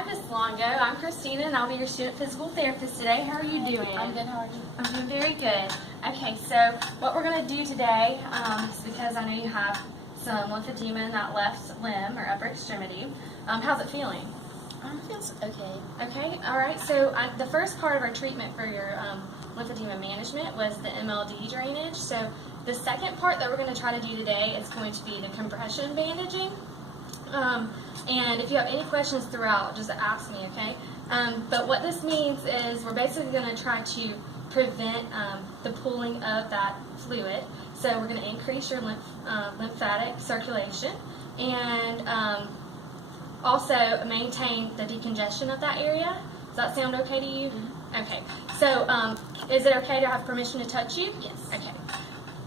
Hi, Miss Longo. I'm Christina, and I'll be your student physical therapist today. How are you doing? I'm good. How are you? I'm doing very good. Okay, so what we're going to do today is because I know you have some lymphedema in that left limb or upper extremity. How's it feeling? It feels okay. Okay, all right. So the first part of our treatment for your lymphedema management was the MLD drainage. So the second part that we're going to try to do today is going to be the compression bandaging. And if you have any questions throughout, just ask me, okay? But what this means is we're basically going to try to prevent the pooling of that fluid. So we're going to increase your lymphatic circulation and also maintain the decongestion of that area. Does that sound okay to you? Mm-hmm. Okay. So is it okay to have permission to touch you? Yes. Okay.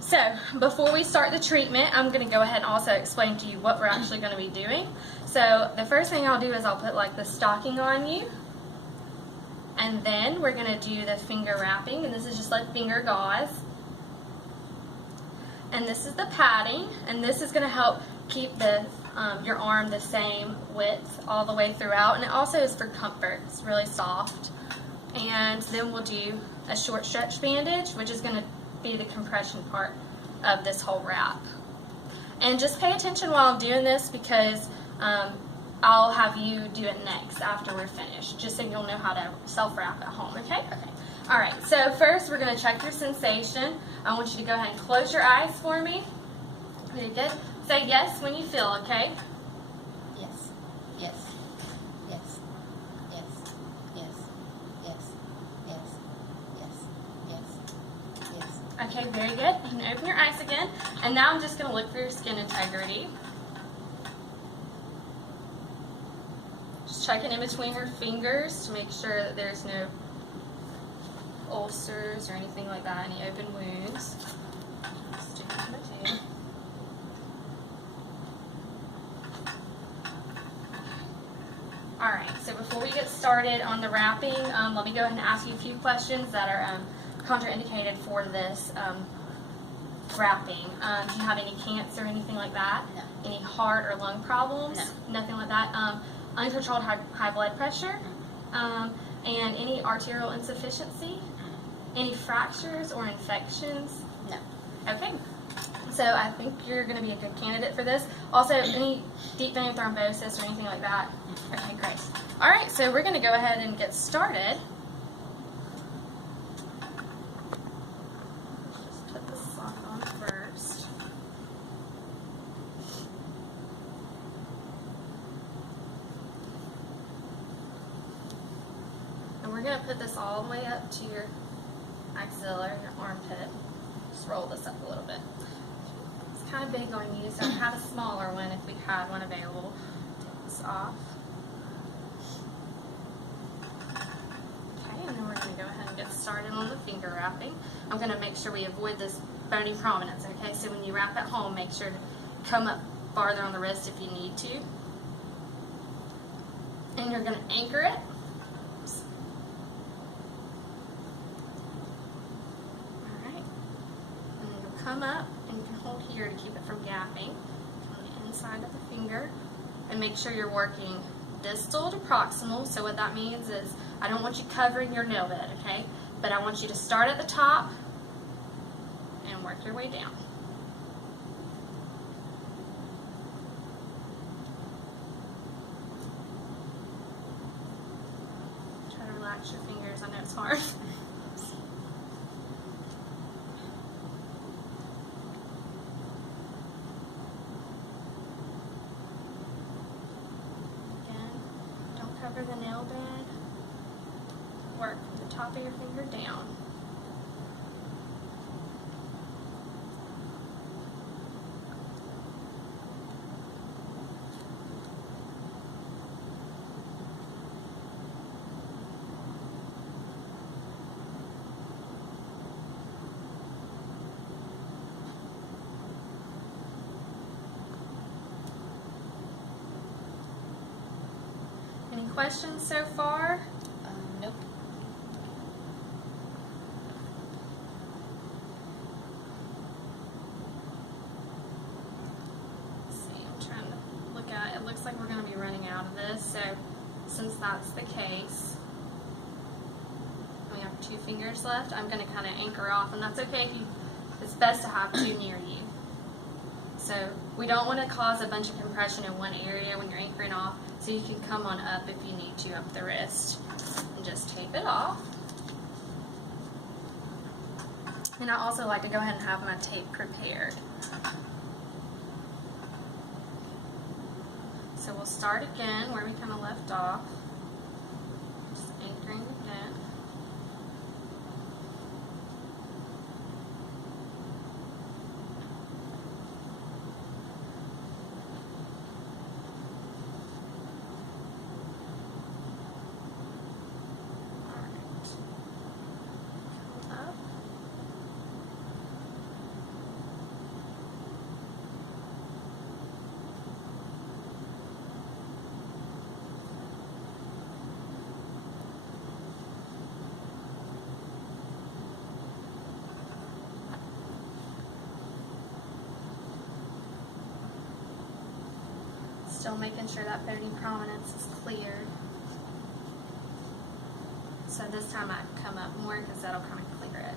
So before we start the treatment, I'm going to go ahead and also explain to you what we're actually going to be doing. So the first thing I'll do is I'll put like the stocking on you. And then we're going to do the finger wrapping, and this is just like finger gauze. And this is the padding, and this is going to help keep the your arm the same width all the way throughout, and it also is for comfort. It's really soft. And then we'll do a short stretch bandage, which is going to be the compression part of this whole wrap. And just pay attention while I'm doing this because I'll have you do it next after we're finished, just so you'll know how to self-wrap at home, okay? Okay. All right, so first we're going to check your sensation. I want you to go ahead and close your eyes for me. Very good. Say yes when you feel, okay? Yes. Yes. Yes. Yes. Yes. Yes. Yes. Yes. Yes. Yes. Okay, very good. You can open your eyes again. And now I'm just going to look for your skin integrity. Just checking in between her fingers to make sure that there's no ulcers or anything like that, any open wounds. Just do number 2. Alright, so before we get started on the wrapping, let me go ahead and ask you a few questions that are contraindicated for this wrapping. Do you have any cancer or anything like that? No. Any heart or lung problems? No. Nothing like that? Uncontrolled high blood pressure? And any arterial insufficiency? Any fractures or infections? No. Okay. So I think you're going to be a good candidate for this. Also, any deep vein thrombosis or anything like that? Okay, great. All right, so we're going to go ahead and get started. Just put the sock on first. And we're going to put this all the way up to your axilla, your armpit. Just roll this up a little bit. It's kind of big on you, so I have a smaller one if we had one available. Take this off. Okay, and then we're going to go ahead and get started on the finger wrapping. I'm going to make sure we avoid this bony prominence, okay? So when you wrap at home, make sure to come up farther on the wrist if you need to. And you're going to anchor it. Come up, and you can hold here to keep it from gapping on the inside of the finger, and make sure you're working distal to proximal. So what that means is I don't want you covering your nail bed, okay? But I want you to start at the top and work your way down. Try to relax your fingers. I know it's hard. Cover the nail bed, work from the top of your finger down. Any questions so far? Nope. Let's see, I'm trying to look at it. It looks like we're going to be running out of this, so since that's the case, we have 2 fingers left, I'm going to kind of anchor off, and that's okay if you, it's best to have 2 near you. So we don't want to cause a bunch of compression in one area when you're anchoring off, so you can come on up if you need to, up the wrist, and just tape it off. And I also like to go ahead and have my tape prepared. So we'll start again where we kind of left off, just anchoring again. Still making sure that bony prominence is cleared. So this time I come up more because that'll kind of clear it.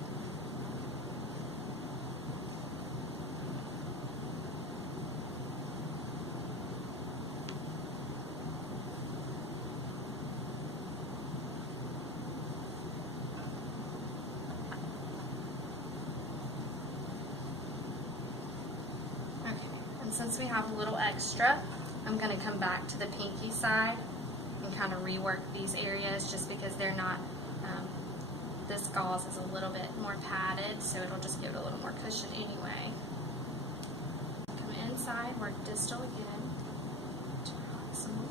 Okay, and since we have a little extra, I'm going to come back to the pinky side and kind of rework these areas just because they're not, this gauze is a little bit more padded, so it'll just give it a little more cushion anyway. Come inside, work distal again to proximal.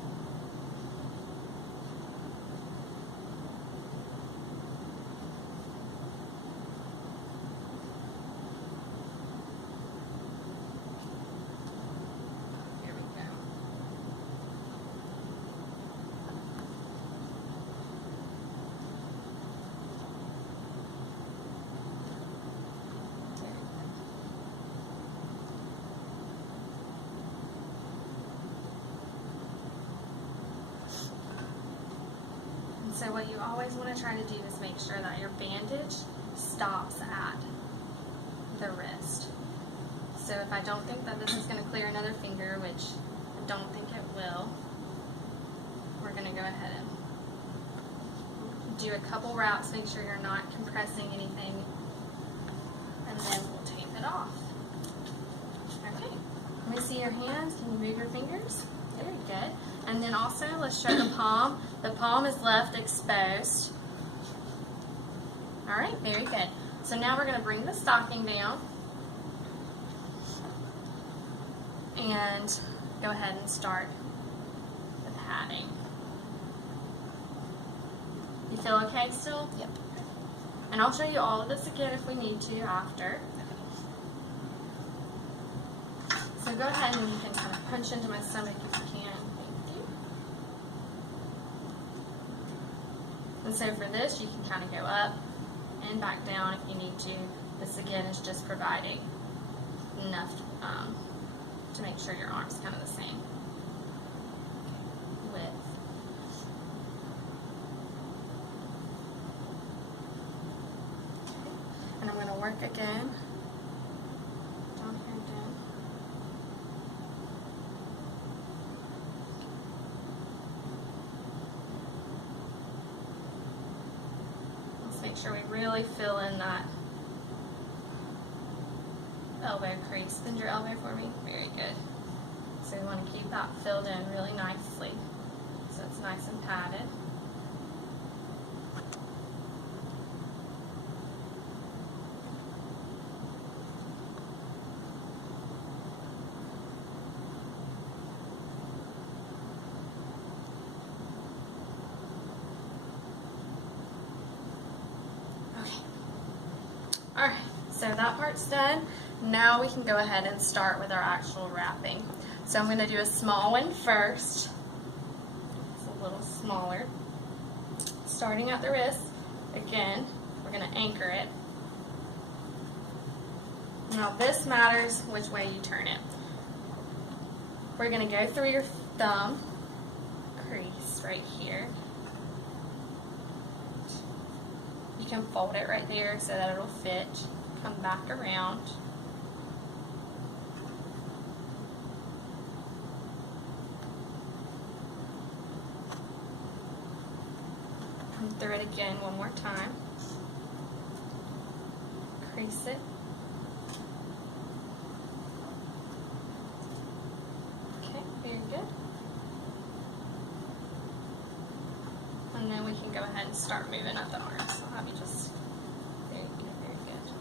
So what you always want to try to do is make sure that your bandage stops at the wrist. So if I don't think that this is going to clear another finger, which I don't think it will, we're going to go ahead and do a couple wraps, make sure you're not compressing anything, and then we'll tape it off. Okay, let me see your hands. Can you move your fingers? Very good. And then also, let's show the palm. The palm is left exposed. All right, very good. So now we're going to bring the stocking down and go ahead and start the padding. You feel okay still? Yep. And I'll show you all of this again if we need to after. So go ahead and you can kind of punch into my stomach if you can. Thank you. And so for this, you can kind of go up and back down if you need to. This again is just providing enough to make sure your arm's kind of the same width. And I'm going to work again. Down here again. Let's make sure we really fill in that elbow crease. Bend your elbow for me. Very good. So we want to keep that filled in really nicely so it's nice and padded. Alright, so that part's done. Now we can go ahead and start with our actual wrapping. So I'm going to do a small one first. It's a little smaller. Starting at the wrist, again, we're going to anchor it. Now this matters which way you turn it. We're going to go through your thumb, crease right here. You can fold it right there so that it'll fit. Come back around. Come through it again one more time. Crease it. Okay, very good. And then we can go ahead and start moving up the arms. I'll have you just, very good, very good.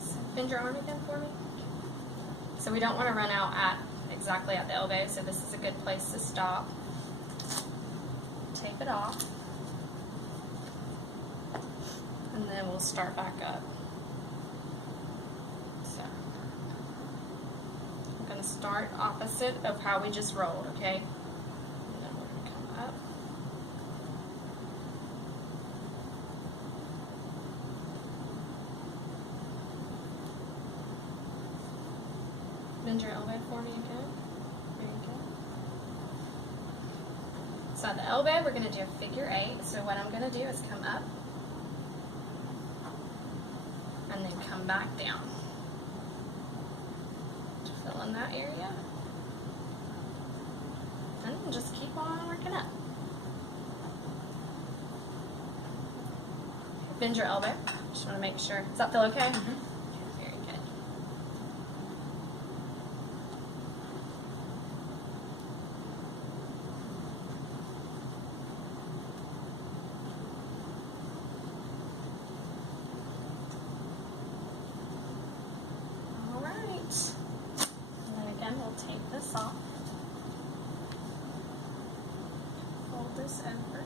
So bend your arm again for me. So we don't want to run out exactly at the elbow, so this is a good place to stop. Tape it off. And then we'll start back up. So I'm going to start opposite of how we just rolled, okay? And then we're going to come up. Bend your elbow for me again. Very good. So at the elbow, we're going to do a figure 8. So what I'm going to do is come up and then come back down to fill in that area. And then just keep on working up. Bend your elbow. Just want to make sure. Does that feel okay? Mm-hmm. Very good. All right. And then again, we'll take this off. Fold this over.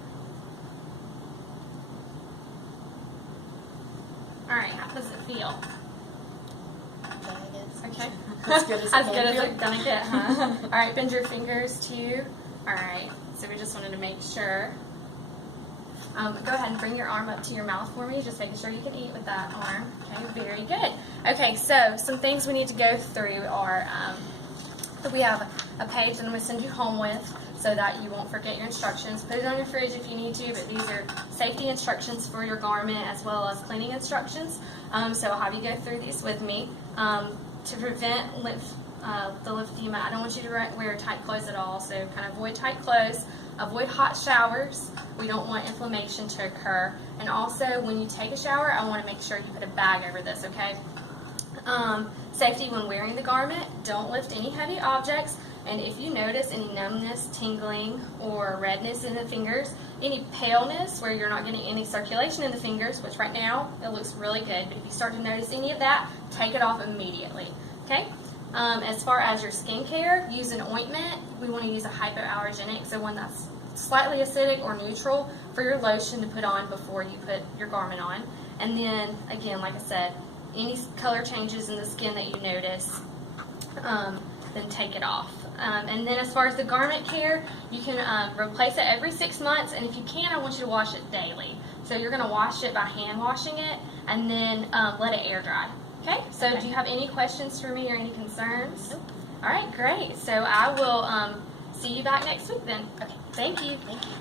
All right, how does it feel? Okay. As good as it's gonna get, huh? All right, bend your fingers too. All right, so we just wanted to make sure. Go ahead and bring your arm up to your mouth for me, just making sure you can eat with that arm. Okay, very good. Okay, so some things we need to go through are, we have a page that I'm gonna send you home with so that you won't forget your instructions. Put it on your fridge if you need to, but these are safety instructions for your garment as well as cleaning instructions. So I'll have you go through these with me. To prevent the lymphedema, I don't want you to wear tight clothes at all, so kind of avoid tight clothes. Avoid hot showers. We don't want inflammation to occur. And also, when you take a shower, I want to make sure you put a bag over this, okay? Safety when wearing the garment. Don't lift any heavy objects. And if you notice any numbness, tingling, or redness in the fingers, any paleness where you're not getting any circulation in the fingers, which right now it looks really good, but if you start to notice any of that, take it off immediately, okay? As far as your skincare, use an ointment. We want to use a hypoallergenic, so one that's slightly acidic or neutral for your lotion to put on before you put your garment on. And then, again, like I said, any color changes in the skin that you notice, then take it off. And then as far as the garment care, you can replace it every 6 months, and if you can, I want you to wash it daily. So you're going to wash it by hand washing it, and then let it air dry. Okay, so do you have any questions for me or any concerns? Nope. All right, great. So I will see you back next week then. Okay, thank you. Thank you.